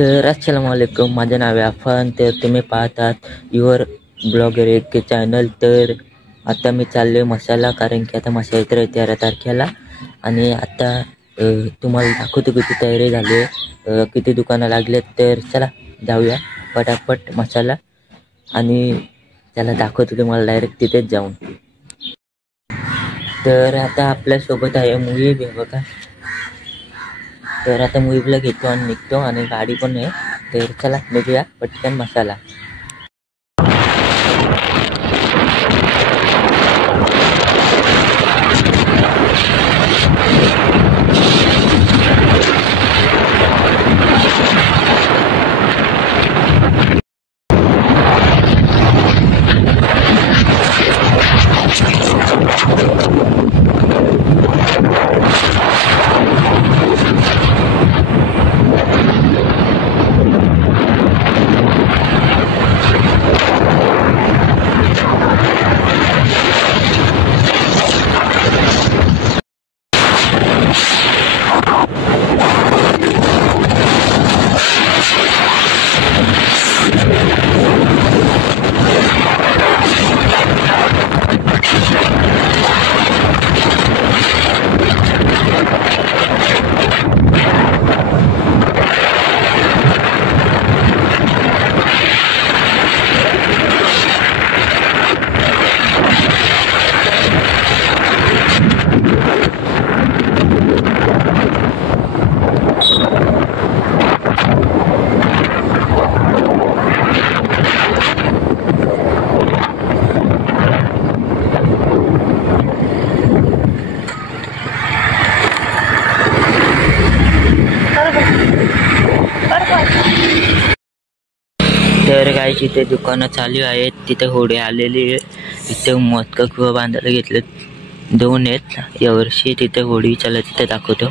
तर अस्सलामुअलैकुम, माझं नाव आहे अफान. तर तुम्ही पाहतात युवर ब्लॉगर एक चॅनल. तर आता मी चाललो मसाला, कारण की आता मसाला येत 13 तारखेला. आणि आता तुम्हाला दाखवतो किती तयारी झाली आहे, किती दुकानं लागलेत. तर चला जाऊया पटापट मसाला, आणि त्याला दाखवतो तुम्हाला डायरेक्ट तिथेच जाऊन. तर आता आपल्यासोबत आहे मुहीब, आहे बघा. तर आता मुहीबला घेतो आणि निघतो, आणि गाडी पण आहे. तर चला निघूया पटकन मसाला. तर काय तिथे दुकानं चालू आहेत, तिथे होडी आलेली आहे. इथे मोदका किंवा बांधायला घेतले 2 आहेत यावर्षी. तिथे होडी चालत, तिथे दाखवतो.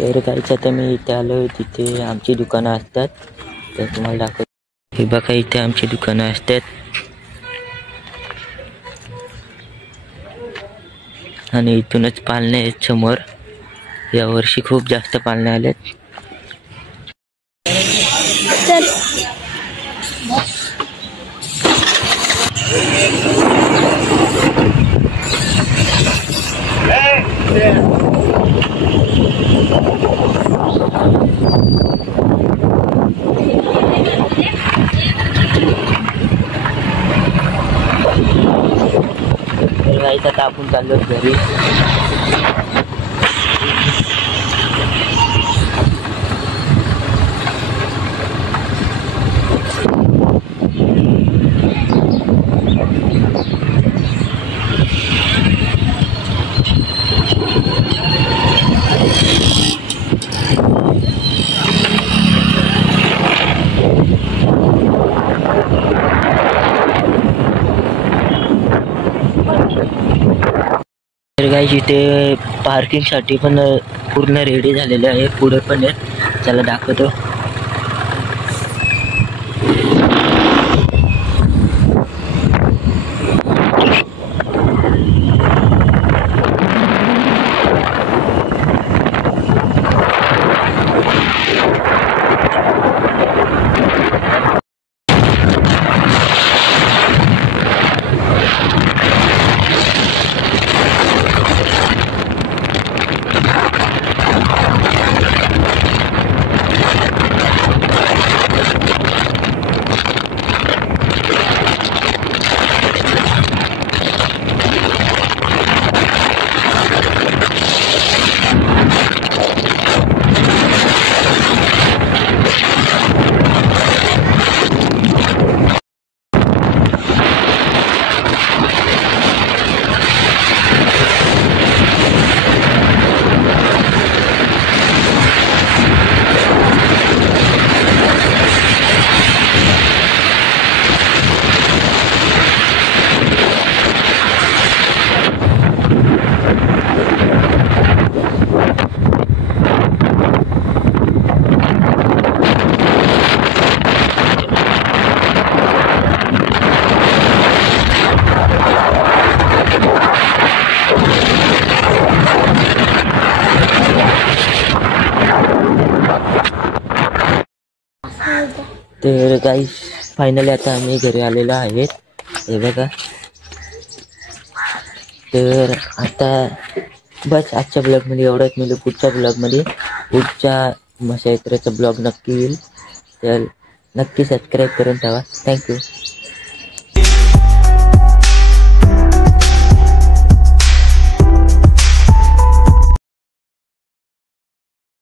तर काहीच आता मी इथे आलो, तिथे आमची दुकानं असतात. तर तुम्हाला दाखवतो. हे बघा, इथे आमची दुकानं असतात, आणि इथूनच पाळणे आहेत समोर. यावर्षी खूप जास्त पाळणे आलेत. आता आपण चाललो घरी. तर गाईज इथे पार्किंगसाठी पण पूर्ण रेडी झालेले आहे. पुढे पण आहेत, त्याला दाखवतो. तर गाईस फायनली आता आम्ही घरी आलेलो आहेत, हे बघा. तर आता बस आजच्या ब्लॉगमध्ये एवढंच. म्हणजे पुढच्या ब्लॉगमध्ये पुढच्या मशाईत्राचा ब्लॉग नक्की येईल. तर नक्की सबस्क्राईब करून ठेवा. थँक्यू.